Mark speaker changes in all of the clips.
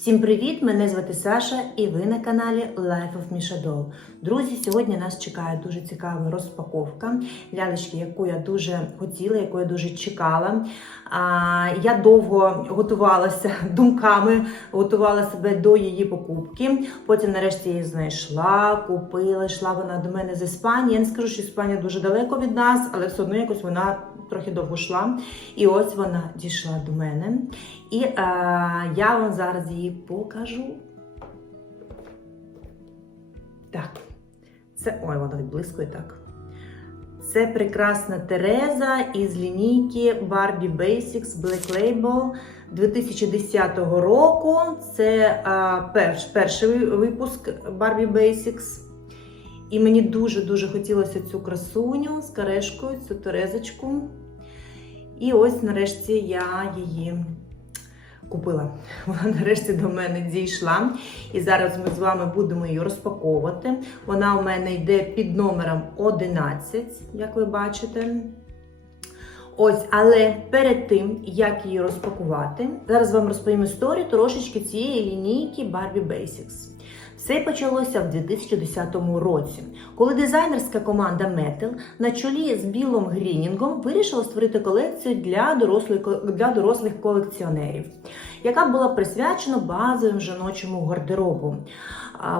Speaker 1: Всім привіт! Мене звати Саша, і ви на каналі Life of Misha Doll. Друзі, сьогодні нас чекає дуже цікава розпаковка лялечки, яку я дуже хотіла, яку я дуже чекала. Я довго готувалася думками, готувала себе до її покупки. Потім, нарешті, її знайшла, купила. Йшла вона до мене з Іспанії. Я не скажу, що Іспанія дуже далеко від нас, але все одно якось вона трохи довго йшла. І ось вона дійшла до мене. І е, я вам зараз її покажу. Так, це ой, вона відблискує так. Це прекрасна Тереза із лінійки Barbie Basics Black Label 2010 року. Це е, перш, перший випуск Barbie Basics. І мені дуже-дуже хотілося цю красуню з карешкою, цю Терезочку. І ось нарешті я її купила. Вона нарешті до мене дійшла. І зараз ми з вами будемо її розпаковувати. Вона у мене йде під номером 11, як ви бачите. Ось, але перед тим, як її розпакувати, зараз вам розповім історію трошечки цієї лінійки Barbie Basics. Все почалося в 2010 році, коли дизайнерська команда Metal на чолі з Білом Грінінгом вирішила створити колекцію для дорослих, для дорослих колекціонерів, яка була присвячена базовим жіночому гардеробу.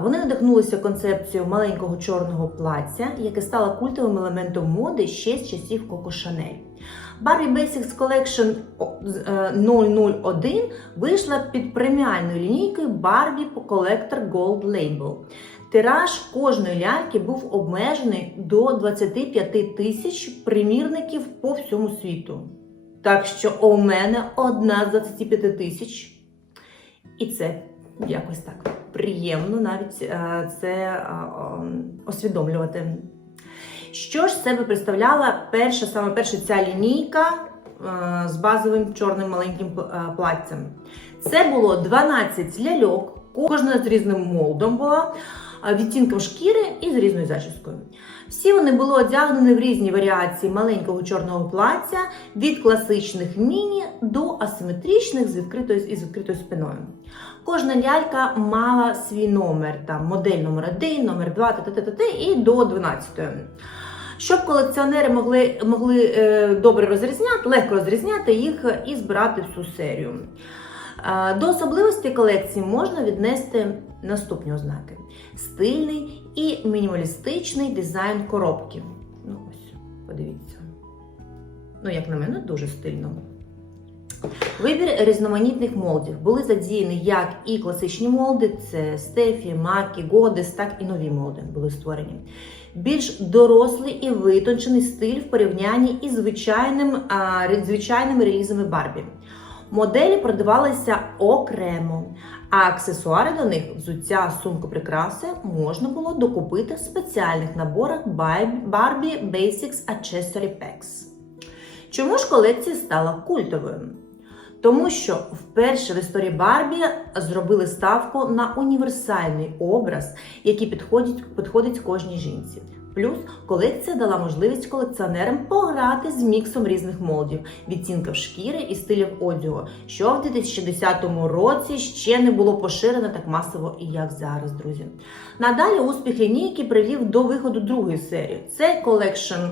Speaker 1: Вони надихнулися концепцією маленького чорного плаття, яке стало культовим елементом моди ще з часів Коко Шанель. Barbie Basics Collection е, 001 вийшла під преміальною лінійкою Barbie Collector Gold Label. Тираж кожної ляльки був обмежений до 25 тисяч примірників по всьому світу. Так що у мене одна з 25 тисяч. І це якось так приємно навіть е, це е, освідомлювати. Що ж себе представляла перша, саме перша ця лінійка е, з базовим чорним маленьким платцем? Це було 12 ляльок, кожна з різним молдом була, е, відтінком шкіри і з різною зачіскою. Всі вони були одягнені в різні варіації маленького чорного плаття від класичних міні до асиметричних з відкритою, із відкритою спиною. Кожна лялька мала свій номер, там модель номер 1, номер 2, т-т-т-т, і до 12. Щоб колекціонери могли могли е, добре розрізняти, легко розрізняти їх і збирати всю серію. Е, до особливості колекції можна віднести наступні ознаки: стильний і мінімалістичний дизайн коробки. Ну, ось, подивіться. Ну, як на мене, дуже стильно. Вибір різноманітних молдів були задіяні як і класичні молди, це Стефі, Макі, Годес, так і нові молди були створені. Більш дорослий і витончений стиль в порівнянні із звичайним, а, звичайними релізами Барбі. Моделі продавалися окремо, а аксесуари до них, взуття, сумку, прикраси, можна було докупити в спеціальних наборах Barbie Basics Accessory Packs. Чому ж колекція стала культовою? Тому що вперше в історії Барбі зробили ставку на універсальний образ, який підходить, підходить кожній жінці. Плюс колекція дала можливість колекціонерам пограти з міксом різних молдів, відтінків шкіри і стилів одягу, що в 2010 році ще не було поширено так масово, як зараз, друзі. Надалі успіх лінійки привів до виходу другої серії. Це Collection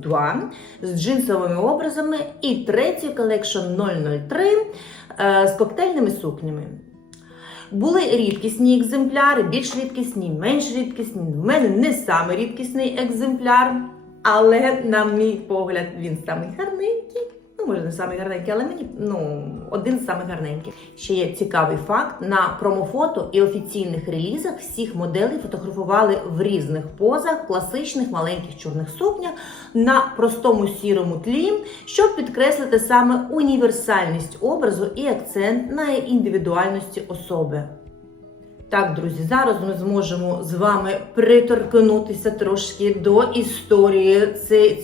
Speaker 1: 002 з джинсовими образами, і третій Collection 003 е, з коктейльними сукнями. Були рідкісні екземпляри, більш рідкісні, менш рідкісні. У мене не саме рідкісний екземпляр, але, на мій погляд, він самий гарненький. Ну, може, не самий гарненький, але мені ну, один з самих гарненьких. Ще є цікавий факт: на промофото і офіційних релізах всіх моделей фотографували в різних позах, класичних маленьких чорних сукнях на простому сірому тлі, щоб підкреслити саме універсальність образу і акцент на індивідуальності особи. Так, друзі, зараз ми зможемо з вами приторкнутися трошки до історії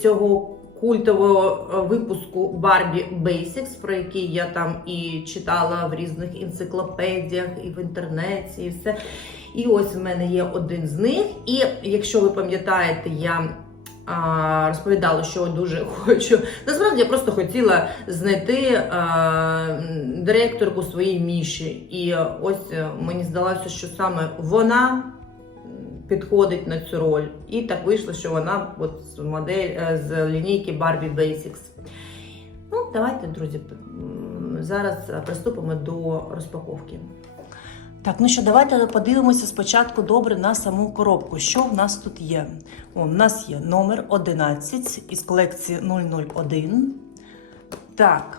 Speaker 1: цього культового е, випуску Barbie Basics, про який я там і читала в різних енциклопедіях, і в інтернеті, і все. І ось в мене є один з них. І якщо ви пам'ятаєте, я а, розповідала, що дуже хочу. Насправді я просто хотіла знайти а, директорку своєї міші. І ось е, мені здалося, що саме вона підходить на цю роль. І так вийшло, що вона от модель е, з лінійки Barbie Basics. Ну, давайте, друзі, зараз приступимо до розпаковки. Так, ну що, давайте подивимося спочатку добре на саму коробку. Що в нас тут є? О, в нас є номер 11 із колекції 001. Так,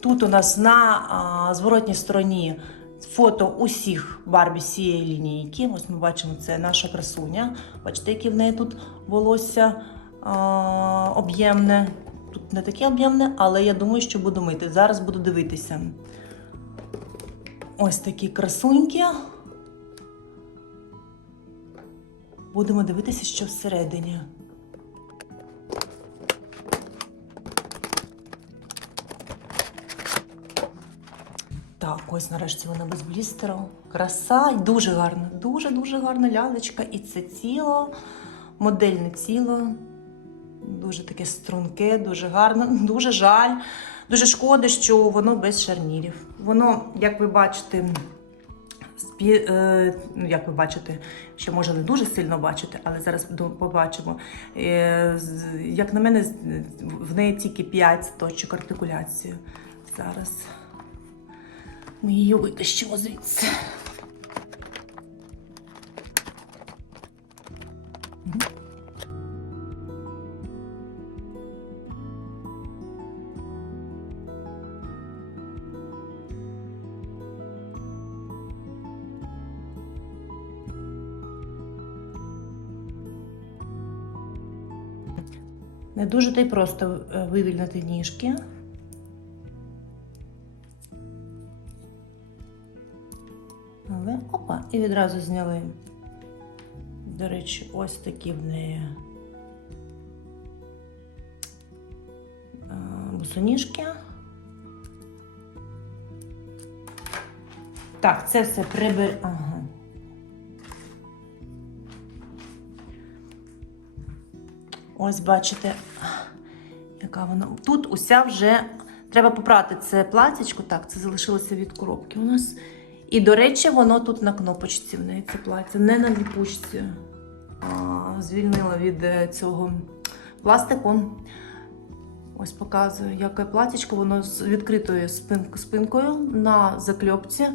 Speaker 1: тут у нас на а, зворотній стороні фото усіх Барбі з цієї лінійки. Ось ми бачимо, це наша красуня. Бачите, яке в неї тут волосся об'ємне. Тут не таке об'ємне, але я думаю, що буду мити. Зараз буду дивитися. Ось такі красуньки. Будемо дивитися, що всередині. Так, ось нарешті вона без блістеру. Краса, дуже гарна, дуже-дуже гарна лялечка. І це тіло, модельне тіло. Дуже таке струнке, дуже гарно, дуже жаль. Дуже шкода, що воно без шарнірів. Воно, як ви бачите, спі... е, ну, як ви бачите, ще може не дуже сильно бачите, але зараз побачимо. Е, як на мене, в неї тільки 5 точок артикуляції. Зараз ми її витащимо звідси. Не дуже та й просто е, вивільнити ніжки. І відразу зняли. До речі, ось такі в неї е, босоніжки. Так, це все прибер. Ага. Ось бачите, яка вона. Тут уся вже треба попрати це платічко. Так, це залишилося від коробки у нас. І, до речі, воно тут на кнопочці в неї це плаття, не на ліпучці. А, звільнила від е, цього пластику. Ось показую, яке платічко, воно з відкритою спинкою на закльопці.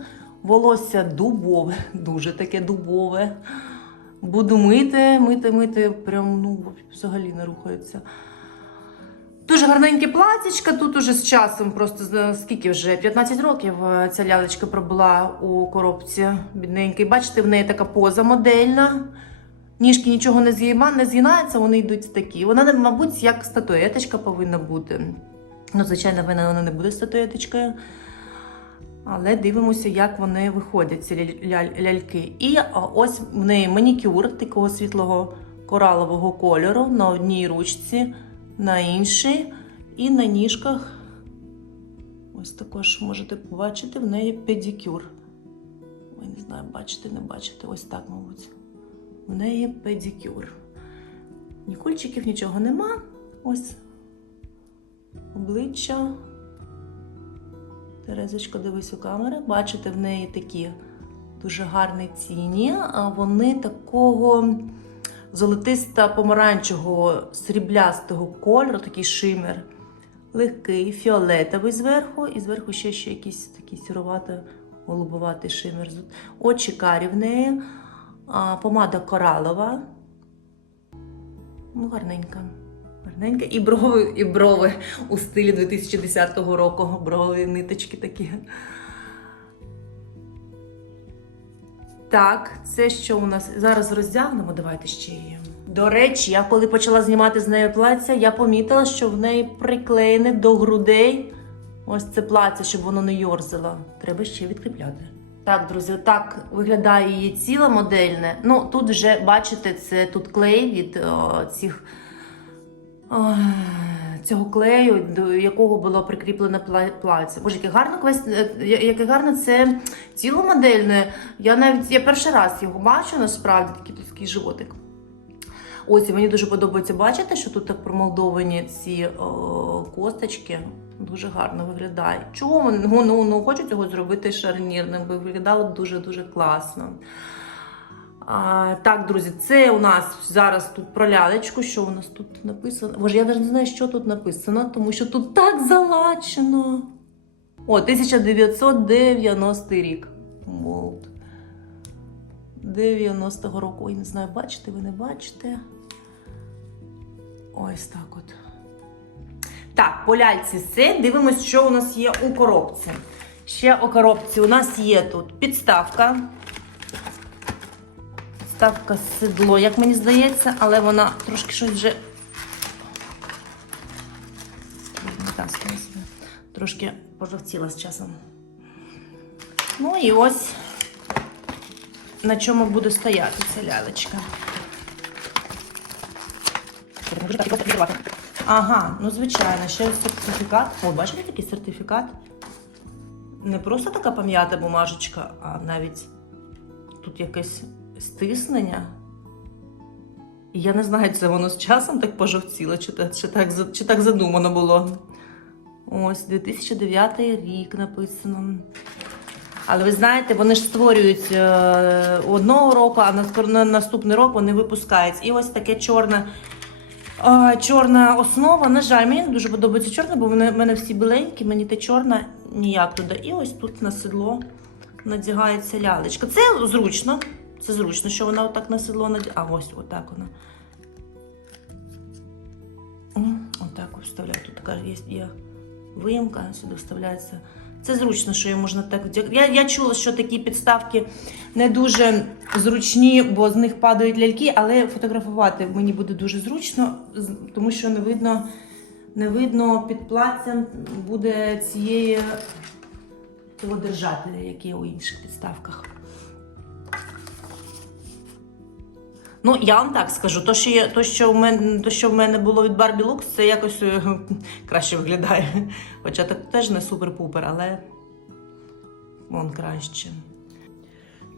Speaker 1: Волосся дубове, дуже таке дубове. Буду мити, мити, мити, прям ну, взагалі не рухається. Дуже гарненьке платічка. Тут уже з часом, просто скільки вже 15 років е, ця лялечка пробула у коробці бідненький. Бачите, в неї така поза модельна. Ніжки нічого не з'їма, не з'їнається, вони йдуть такі. Вона, мабуть, як статуеточка повинна бути. Ну, звичайно, вона не буде статуеточкою. Але дивимося, як вони виходять, ці ляль- ляль- ляльки. І ось в неї манікюр такого світлого коралового кольору на одній ручці, на іншій, і на ніжках. Ось також можете побачити в неї педикюр. Ой, не знаю, бачите, не бачите. Ось так, мабуть. В неї педикюр. Ні кульчиків, нічого нема. Ось обличчя. Терезочка, дивись у камери. Бачите, в неї такі дуже гарні ціні. А вони такого золотисто-помаранчевого сріблястого кольору, такий шимер. Легкий, фіолетовий зверху, і зверху ще, ще якийсь такий сіровато голубоватий шимер. Очі карі в неї, помада коралова. Ну, гарненька. Гарненька. І брови, і брови у стилі 2010 року. Брови, ниточки такі. Так, це що у нас? Зараз роздягнемо, давайте ще її. До речі, я коли почала знімати з нею плаття, я помітила, що в неї приклеєне до грудей ось це плаття, щоб воно не йорзало. Треба ще відкріпляти. Так, друзі, так виглядає її тіло модельне. Ну, тут вже бачите, це тут клей від о, цих о, цього клею, до якого було прикріплено пла- плаття. Боже, яке гарно квест, е, яке гарне це тіло модельне. Я навіть я перший раз його бачу, насправді такий плоский животик. Ось і мені дуже подобається бачити, що тут так промолдовані ці о, косточки. Дуже гарно виглядає. Чого ну, ну, ну, хочу цього зробити шарнірним, виглядало дуже-дуже класно. А, так, друзі, це у нас зараз тут про лялечку. Що у нас тут написано? Боже, я навіть не знаю, що тут написано, тому що тут так залачено. О, 1990 рік. Молд. 90-го року. Ой, не знаю, бачите, ви не бачите. Ось так от. Так, по ляльці все. Дивимось, що у нас є у коробці. Ще у коробці у нас є тут підставка. Підставка седло, як мені здається, але вона трошки щось вже. Трошки пожовтіла з часом. Ну і ось на чому буде стояти ця лялечка. Ага, ну звичайно, ще сертифікат. О, бачите такий сертифікат? Не просто така пам'ята бумажечка, а навіть тут якесь стиснення. І я не знаю, це воно з часом так пожовціло, чи так, чи так, чи так задумано було. Ось 2009 рік написано. Але ви знаєте, вони ж створюють е, одного року, а на, на наступний рок вони випускають. І ось таке чорне. Чорна основа. На жаль, мені не дуже подобається чорна, бо в мене всі біленькі, мені те чорна ніяк туди. І ось тут на седло надягається лялечка. Це зручно. Це зручно, що вона отак на седло надягає. А ось отак вона. Отак вставляю. Тут така є, є виїмка, сюди вставляється. Це зручно, що її можна так. Я, я чула, що такі підставки не дуже зручні, бо з них падають ляльки, але фотографувати мені буде дуже зручно, тому що не видно, не видно під платтям буде цієї цього держателя, як є у інших підставках. Ну, я вам так скажу, то, що, є, то, що, в мене, то, що в мене було від Барбі Лукс, це якось е, краще виглядає. Хоча так теж не супер-пупер, але вон краще.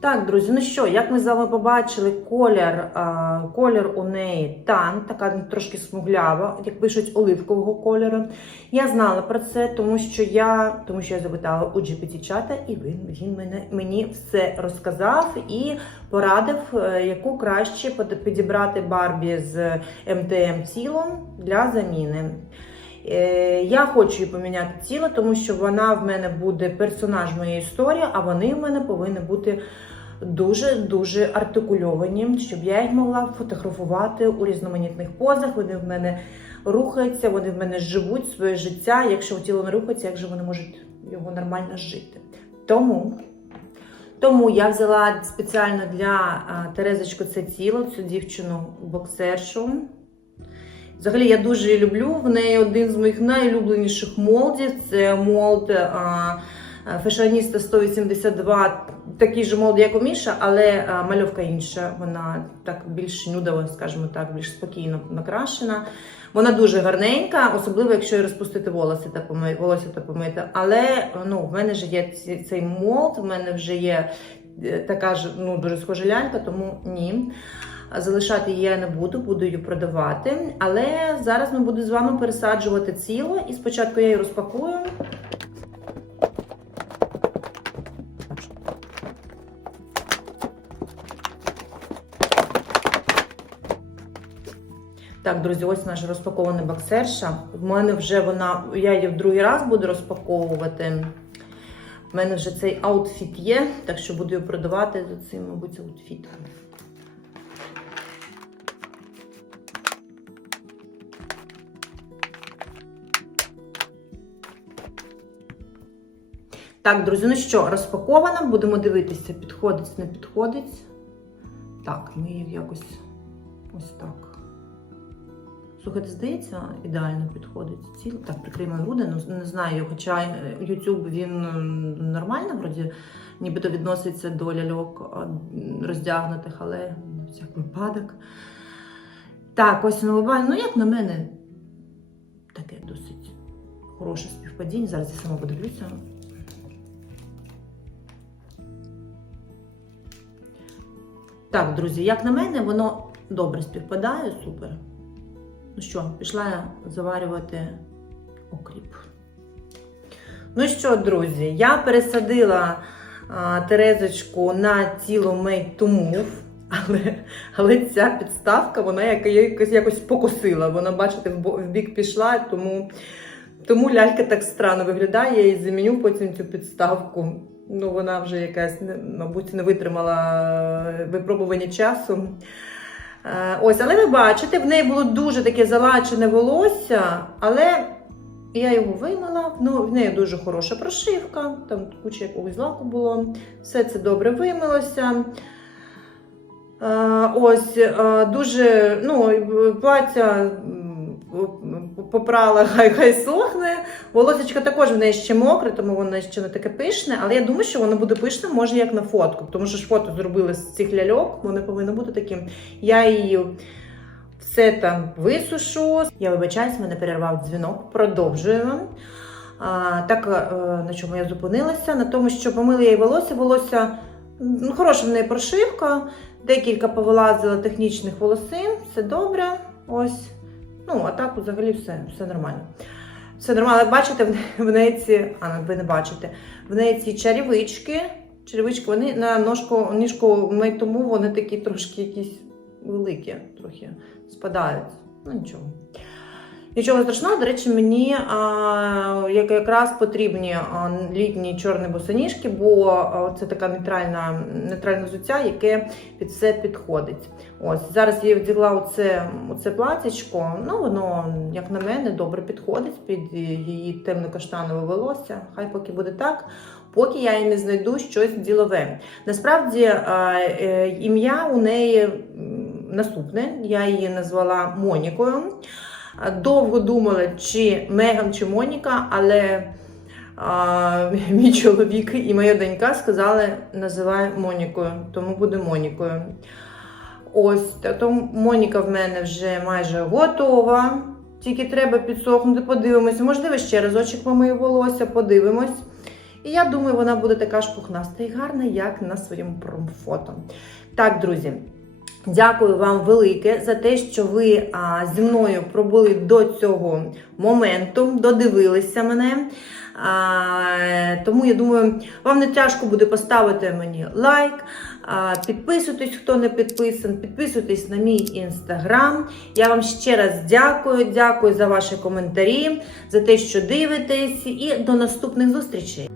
Speaker 1: Так, друзі, ну що, як ми з вами побачили, колір, колір у неї тан, така трошки смуглява, як пишуть, оливкового кольору. Я знала про це, тому що я, тому що я запитала у GPT-чата, і він, він мене, мені все розказав і порадив, е, яку краще підібрати Барбі з МТМ тілом для заміни. Е, Я хочу їй поміняти тіло, тому що вона в мене буде персонаж моєї історії, а вони в мене повинні бути дуже-дуже артикульовані, щоб я їх могла фотографувати у різноманітних позах. Вони в мене рухаються, вони в мене живуть своє життя. Якщо тіло не рухається, як же вони можуть його нормально жити? Тому. Тому я взяла спеціально для Терезочки це тіло, цю дівчину боксершу. Взагалі, я дуже її люблю. В неї один з моїх найулюбленіших молдів це молд а, Фешаніста 182, такий же молд, як у Міша, але мальовка інша. Вона так більш нюдова, скажімо так, більш спокійно накрашена. Вона дуже гарненька, особливо якщо їй розпустити волосся та помити, волосся та помити. Але ну, в мене вже є цей молд, в мене вже є е, така ж ну, дуже схожа лялька, тому ні. Залишати її я не буду, буду її продавати. Але зараз ми будемо з вами пересаджувати ціло. І спочатку я її розпакую. Так, друзі, ось наша розпакована боксерша. В мене вже вона, я її в другий раз буду розпаковувати. В мене вже цей аутфіт є, так що буду її продавати за цим, мабуть, аутфітом. Так, друзі, ну що, розпакована. Будемо дивитися, підходить, не підходить. Так, ми її якось ось так. Слухайте, здається, ідеально підходить ціл. Так, прикриємо груди, ну не знаю, хоча е, YouTube він нормально, вроді, нібито відноситься до ляльок роздягнутих, але на всяк випадок. Так, ось на Ну, як на мене, таке досить хороше співпадіння. Зараз я сама подивлюся. Так, друзі, як на мене, воно добре співпадає, супер. Ну що, пішла я заварювати окріп. Ну що, друзі, я пересадила а, Терезочку на тіло Made to але, але ця підставка, вона як- якось, якось покосила. Вона, бачите, в бік пішла, тому, тому лялька так странно виглядає. Я їй заміню потім цю підставку. Ну, вона вже якась, мабуть, не витримала е, випробування часу. Е, Ось, але ви бачите, в неї було дуже таке залачене волосся, але я його вимила. Ну, в неї дуже хороша прошивка, там куча якогось лаку було. Все це добре вимилося. Е, Ось е, дуже ну, плаття попрала, хай хай сохне. Волосечко також в неї ще мокре, тому воно ще не таке пишне. Але я думаю, що воно буде пишне, може, як на фотку. Тому що ж фото зробили з цих ляльок, воно повинно бути таким. Я її все там висушу. Я вибачаюсь, мене перервав дзвінок. Продовжуємо. А, так, е, на чому я зупинилася? На тому, що помили я їй волосся. Волосся ну, хороша в неї прошивка, декілька повилазило технічних волосин, все добре. Ось. Ну, а так взагалі все, все нормально. Все нормально, бачите, в неї ці, а ви не бачите, в неї ці чарівички. Черевички, вони на ножку, ніжку тому вони такі трошки якісь великі, трохи спадають. Ну нічого. Нічого страшного, до речі, мені а, якраз потрібні а, літні чорні босоніжки, бо а, це така нейтральна, нейтральне взуття, яке під все підходить. Ось зараз я вдягла оце, оце платічко. Ну воно, як на мене, добре підходить під її темно-каштанове волосся. Хай поки буде так, поки я їй не знайду щось ділове. Насправді е, ім'я у неї наступне. Я її назвала Монікою. Довго думала, чи Меган, чи Моніка, але а, мій чоловік і моя донька сказали, називай Монікою, тому буде Монікою. Ось, то Моніка в мене вже майже готова. Тільки треба підсохнути, подивимось. Можливо, ще разочок помию волосся, подивимось. І я думаю, вона буде така ж пухнаста і гарна, як на своєму промфото. Так, друзі, дякую вам велике за те, що ви а, зі мною пробули до цього моменту, додивилися мене. А, тому я думаю, вам не тяжко буде поставити мені лайк. А, Підписуйтесь, хто не підписан, підписуйтесь на мій інстаграм. Я вам ще раз дякую, дякую за ваші коментарі, за те, що дивитесь, і до наступних зустрічей.